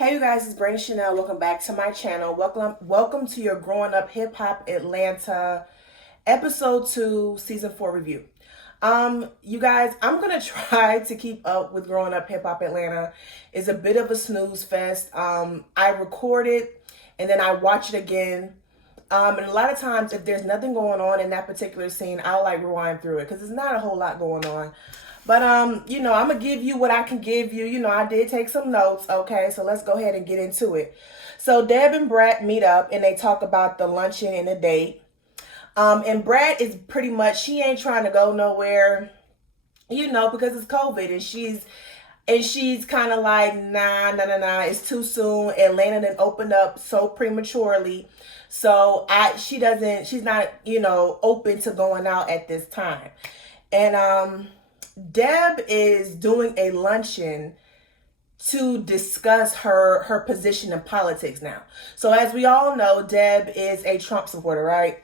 Hey you guys, it's Brandon Chanel. Welcome back to my channel. Welcome to your Growing Up Hip Hop Atlanta episode 2 season 4 review. You guys, I'm gonna try to keep up with Growing Up Hip Hop Atlanta. It's a bit of a snooze fest. I record it and then I watch it again. And a lot of times if there's nothing going on in that particular scene, I'll like rewind through it because there's not a whole lot going on. But I'm gonna give you what I can give you. I did take some notes, okay? So let's go ahead and get into it. So Deb and Brat meet up and they talk about the luncheon and the date. And Brat is pretty much, she ain't trying to go nowhere, because it's COVID, and she's kind of like, nah, it's too soon. Atlanta didn't open up so prematurely. So she's not, open to going out at this time. And Deb is doing a luncheon to discuss her position in politics now. So as we all know, Deb is a Trump supporter, right?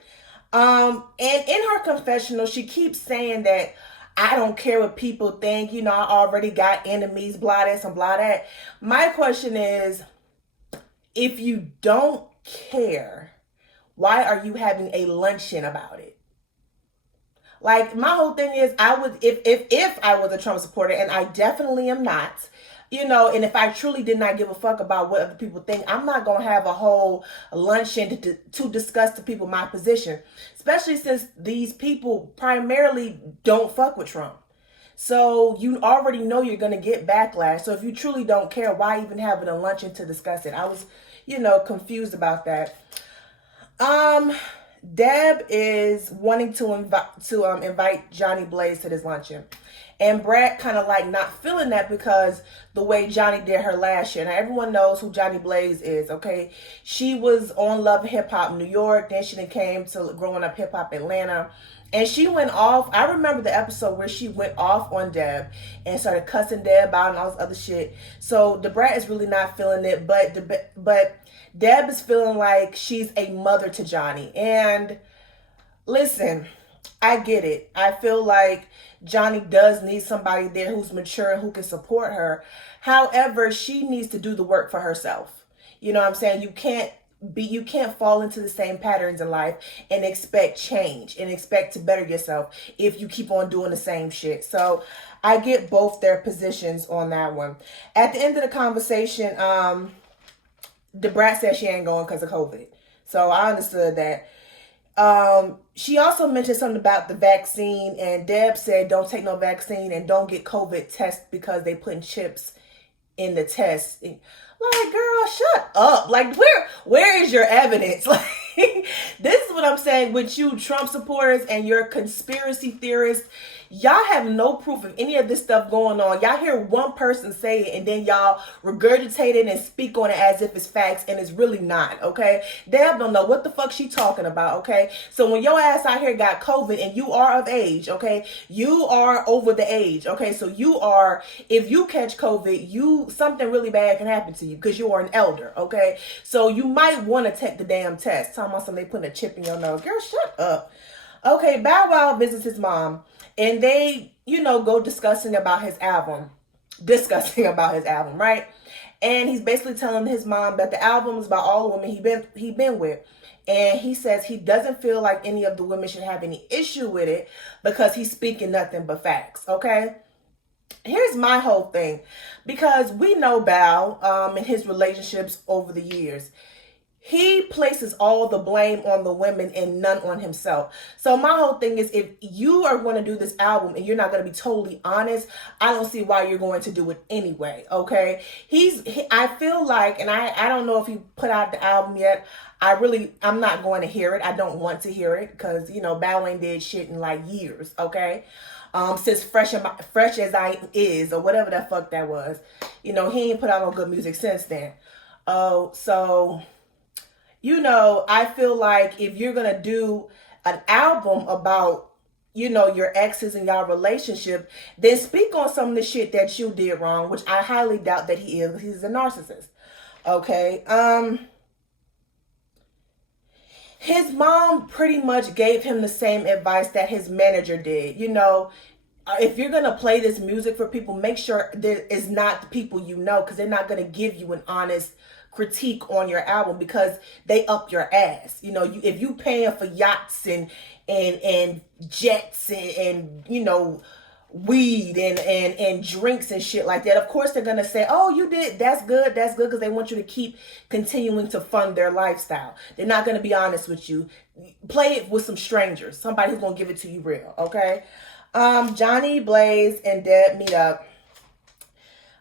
And in her confessional, she keeps saying that I don't care what people think, I already got enemies, blah this and blah that. My question is, if you don't care, why are you having a luncheon about it? Like, my whole thing is, I would, if I was a Trump supporter, and I definitely am not, and if I truly did not give a fuck about what other people think, I'm not going to have a whole luncheon to discuss to people my position, especially since these people primarily don't fuck with Trump. So you already know you're going to get backlash. So if you truly don't care, why even having a luncheon to discuss it? I was, confused about that. Deb is wanting to invite Johnny Blaze to this luncheon. And Brad kind of like not feeling that because the way Johnny did her last year. Now everyone knows who Johnny Blaze is, okay? She was on Love and Hip Hop New York. Then she then came to Growing Up Hip Hop Atlanta. And she went off. I remember the episode where she went off on Deb and started cussing Deb out and all this other shit. So the Brat is really not feeling it, but Deb is feeling like she's a mother to Johnny. And listen, I get it. I feel like Johnny does need somebody there who's mature and who can support her. However, she needs to do the work for herself. You know what I'm saying? You can't fall into the same patterns in life and expect change and expect to better yourself if you keep on doing the same shit. So I get both their positions on that one. At the end of the conversation, the Brat said she ain't going because of COVID. So I understood that. She also mentioned something about the vaccine, and Deb said don't take no vaccine and don't get COVID test because they putting chips in the test. Like, girl, shut up. Like, where is your evidence? Like, this is what I'm saying with you Trump supporters and your conspiracy theorists. Y'all have no proof of any of this stuff going on. Y'all hear one person say it and then y'all regurgitate it and speak on it as if it's facts, and it's really not, okay? Deb don't know what the fuck she talking about, okay? So when your ass out here got COVID and you are of age, okay? You are over the age, okay? So if you catch COVID, something really bad can happen to you because you are an elder, okay? So you might want to take the damn test. Talking about somebody putting a chip in your nose. Girl, shut up. Okay, Bow Wow visits his mom. And they, go discussing about his album, right? And he's basically telling his mom that the album is about all the women he been with. And he says he doesn't feel like any of the women should have any issue with it because he's speaking nothing but facts, okay? Here's my whole thing. Because we know Bow and his relationships over the years. He places all the blame on the women and none on himself. So my whole thing is, if you are going to do this album and you're not going to be totally honest, I don't see why you're going to do it anyway, okay? I feel like, and I don't know if he put out the album yet. I'm not going to hear it. I don't want to hear it because, Bow ain't did shit in like years, okay? Since fresh as I is, or whatever the fuck that was. He ain't put out no good music since then. So... I feel like if you're going to do an album about, your exes and your relationship, then speak on some of the shit that you did wrong, which I highly doubt that he is. He's a narcissist. Okay. His mom pretty much gave him the same advice that his manager did. if you're gonna play this music for people, make sure there is not the people you know, because they're not gonna give you an honest critique on your album, because they up your ass. You know, if you paying for yachts and jets and you know, weed and drinks and shit like that, of course they're gonna say, oh, you did, that's good, because they want you to keep continuing to fund their lifestyle. They're not gonna be honest with you. Play it with some strangers, somebody who's gonna give it to you real. Okay. Johnny Blaze and Deb meet up.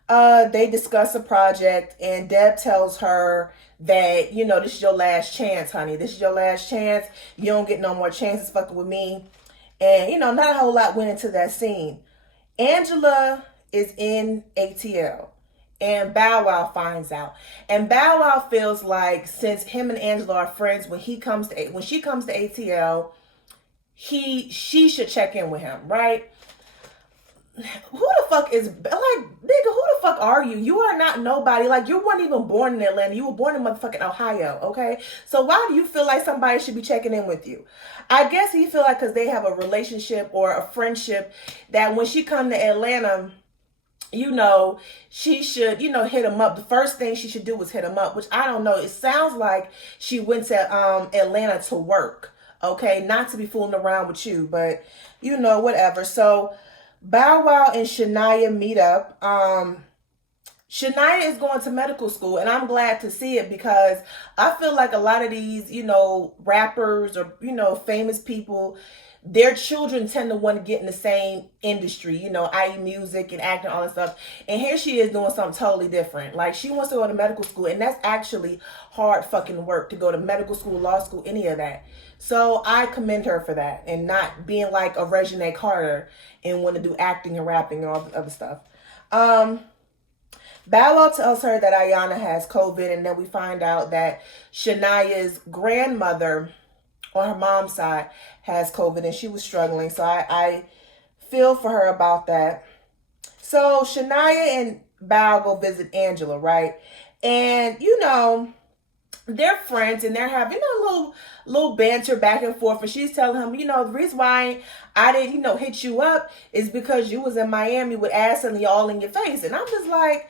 They discuss a project, and Deb tells her that, you know, this is your last chance, honey. This is your last chance. You don't get no more chances fucking with me. And, you know, not a whole lot went into that scene. Angela is in ATL, and Bow Wow finds out. And Bow Wow feels like, since him and Angela are friends, when she comes to ATL, she should check in with him, right? Who the fuck is, like, nigga, who the fuck are you? You are not nobody. Like, you weren't even born in Atlanta. You were born in motherfucking Ohio, okay? So why do you feel like somebody should be checking in with you? I guess he feel like because they have a relationship or a friendship, that when she come to Atlanta, you know, she should, you know, hit him up. The first thing she should do was hit him up, which I don't know. It sounds like she went to Atlanta to work, okay? Not to be fooling around with you, but, you know, whatever. So Bow Wow and Shania meet up. Shania is going to medical school, and I'm glad to see it, because I feel like a lot of these, you know, rappers or, you know, famous people, their children tend to want to get in the same industry, you know, i.e. music and acting, all that stuff. And here she is doing something totally different. Like, she wants to go to medical school, and that's actually hard fucking work to go to medical school, law school, any of that. So I commend her for that, and not being like a Regina Carter and want to do acting and rapping and all the other stuff. Bow Wow tells her that Ayana has COVID, and then we find out that Shania's grandmother on her mom's side has COVID, and she was struggling. So I feel for her about that. So Shania and Bow go visit Angela, right? And, you know, they're friends, and they're having a little banter back and forth. And she's telling him, you know, the reason why I didn't, you know, hit you up is because you was in Miami with ass and all in your face. And I'm just like,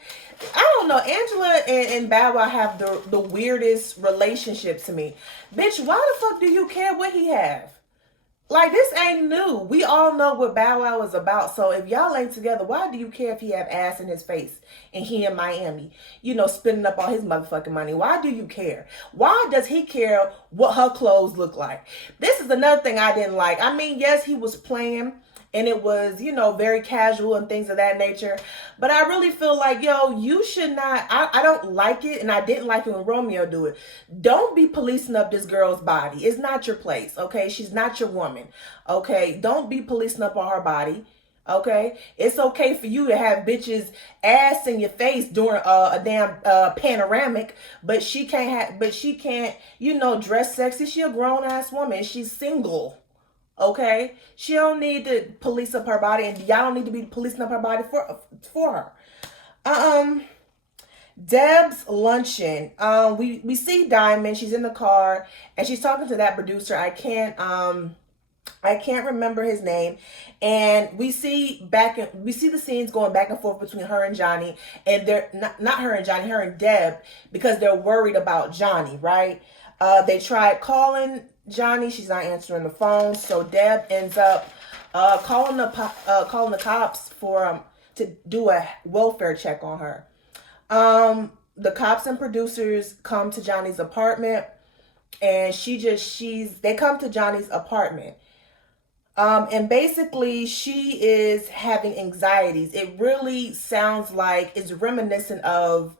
I don't know. Angela and Bow Wow have the weirdest relationship to me. Bitch, why the fuck do you care what he have? Like, this ain't new. We all know what Bow Wow is about. So if y'all ain't together, why do you care if he have ass in his face and he in Miami, you know, spending up all his motherfucking money? Why do you care? Why does he care what her clothes look like? This is another thing I didn't like. I mean, yes, he was playing, and it was, you know, very casual and things of that nature. But I really feel like, yo, you should not, I don't like it, and I didn't like it when Romeo do it. Don't be policing up this girl's body. It's not your place, okay? She's not your woman, okay? Don't be policing up on her body, okay? It's okay for you to have bitches ass in your face during a damn panoramic, but she can't, you know, dress sexy. She a grown-ass woman. She's single. Okay, she don't need to police up her body, and y'all don't need to be policing up her body for her. Deb's Luncheon. We see Diamond. She's in the car, and she's talking to that producer. I can't remember his name. And we see the scenes going back and forth between her and Johnny, and they're not her and Johnny, her and Deb, because they're worried about Johnny, right? They tried calling Johnny. She's not answering the phone. So Deb ends up calling the cops to do a welfare check on her. The cops and producers come to Johnny's apartment, and they come to Johnny's apartment. And basically she is having anxieties. It really sounds like it's reminiscent of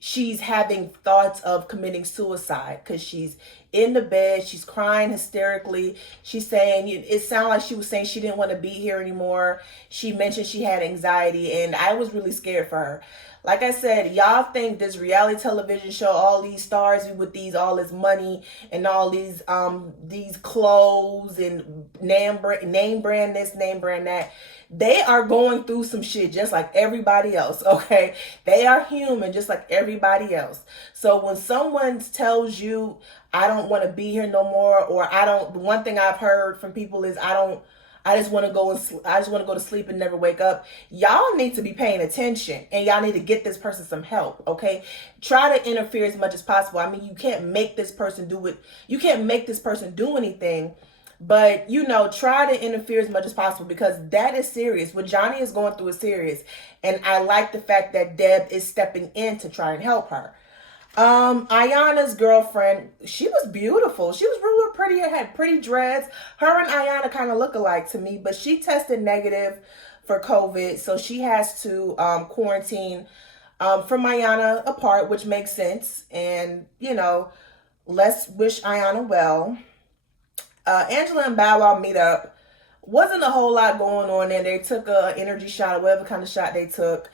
she's having thoughts of committing suicide, because she's in the bed, she's crying hysterically. She's saying, it sounded like she was saying she didn't want to be here anymore. She mentioned she had anxiety, and I was really scared for her. Like I said, y'all think this reality television show, all these stars with all this money and all these clothes and name brand this, name brand that, they are going through some shit just like everybody else, okay? They are human just like everybody else. So when someone tells you, I don't want to be here no more, or the one thing I've heard from people is, I I just want to go and I just want to go to sleep and never wake up. Y'all need to be paying attention, and y'all need to get this person some help, okay? Try to interfere as much as possible. I mean, you can't make this person do it. You can't make this person do anything, but, you know, try to interfere as much as possible, because that is serious. What Johnny is going through is serious, and I like the fact that Deb is stepping in to try and help her. Ayana's girlfriend, she was beautiful. She was really pretty, had pretty dreads. Her and Ayana kind of look alike to me, but she tested negative for COVID, so she has to quarantine from Ayana apart, which makes sense. And, you know, let's wish Ayana well. Angela and Bow Wow meet up. Wasn't a whole lot going on there. They took a energy shot, or whatever kind of shot they took.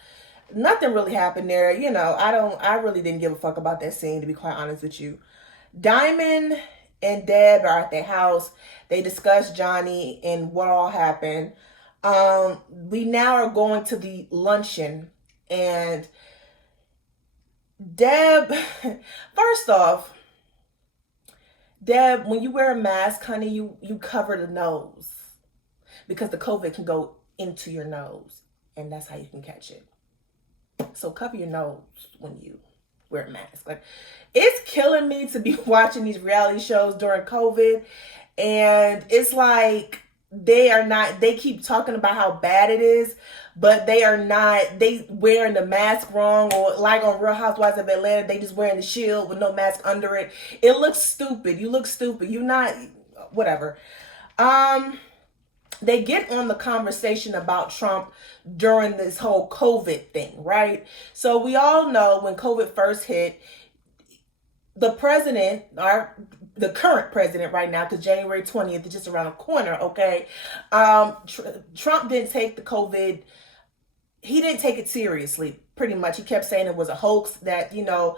Nothing really happened there. You know, I really didn't give a fuck about that scene, to be quite honest with you. Diamond and Deb are at their house. They discuss Johnny and what all happened. We now are going to the luncheon, and Deb, first off, Deb, when you wear a mask, honey, you cover the nose, because the COVID can go into your nose, and that's how you can catch it. So cover your nose when you wear a mask. Like, it's killing me to be watching these reality shows during COVID, and it's like they keep talking about how bad it is, but they wearing the mask wrong, or like on Real Housewives of Atlanta, they just wearing the shield with no mask under it. It looks stupid. You look stupid. You not, whatever. They get on the conversation about Trump during this whole COVID thing, right? So we all know when COVID first hit, the president, the current president right now, because January 20th is just around the corner, okay? Trump didn't take the COVID, he didn't take it seriously, pretty much. He kept saying it was a hoax that, you know,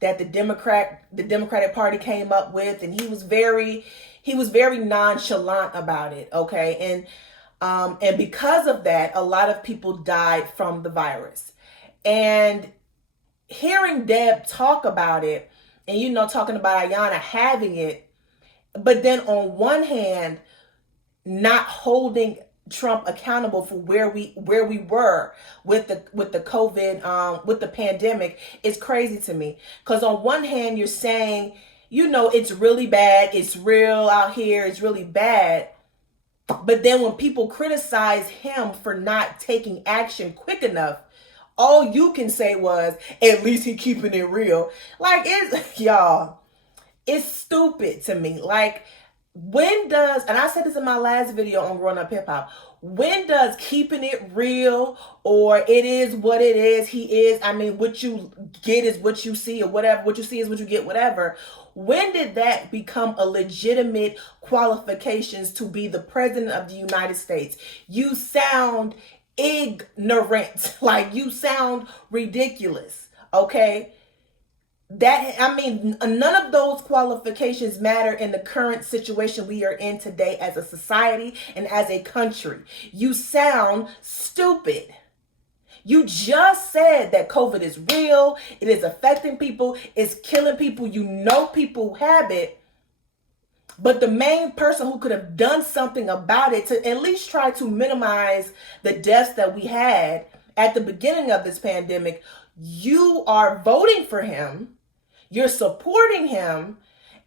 that the Democratic Party came up with, and he was very nonchalant about it, okay? And because of that, a lot of people died from the virus. And hearing Deb talk about it, and, you know, talking about Ayana having it, but then on one hand, not holding Trump accountable for where we were with the COVID, with the pandemic, is crazy to me. Because on one hand, you're saying, you know, it's really bad, it's real out here, it's really bad. But then when people criticize him for not taking action quick enough, all you can say was, at least he keeping it real. Like, it's, y'all, it's stupid to me. Like, when does, and I said this in my last video on Growing Up Hip Hop, when does keeping it real, or it is what it is, he is, I mean, what you get is what you see, or whatever, what you see is what you get, whatever. When did that become a legitimate qualifications to be the president of the United States? You sound ignorant. Like, you sound ridiculous, okay? That, I mean, none of those qualifications matter in the current situation we are in today as a society and as a country. You sound stupid. You just said that COVID is real, it is affecting people, it's killing people, you know people have it. But the main person who could have done something about it to at least try to minimize the deaths that we had at the beginning of this pandemic, you are voting for him, you're supporting him,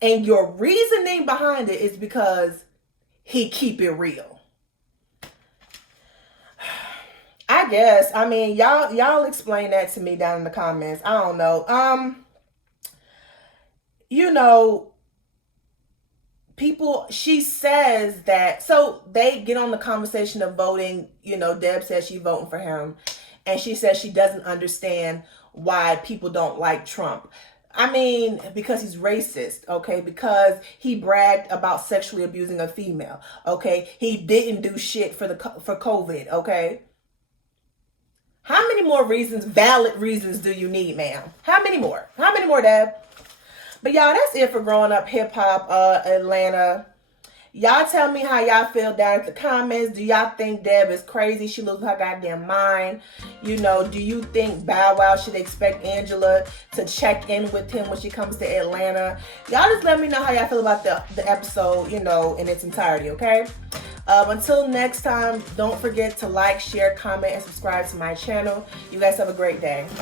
and your reasoning behind it is because he keep it real. I guess. I mean, y'all explain that to me down in the comments. I don't know. You know, people, she says that, so they get on the conversation of voting. You know, Deb says she's voting for him, and she says she doesn't understand why people don't like Trump. I mean, because he's racist, okay? Because he bragged about sexually abusing a female, okay? He didn't do shit for COVID, okay? How many more reasons, valid reasons, do you need, ma'am? How many more? How many more, Deb? But y'all, that's it for Growing Up Hip Hop Atlanta. Y'all tell me how y'all feel down in the comments. Do y'all think Deb is crazy? She loses her goddamn mind. You know, do you think Bow Wow should expect Angela to check in with him when she comes to Atlanta? Y'all just let me know how y'all feel about the episode, you know, in its entirety, okay? Until next time, don't forget to like, share, comment, and subscribe to my channel. You guys have a great day.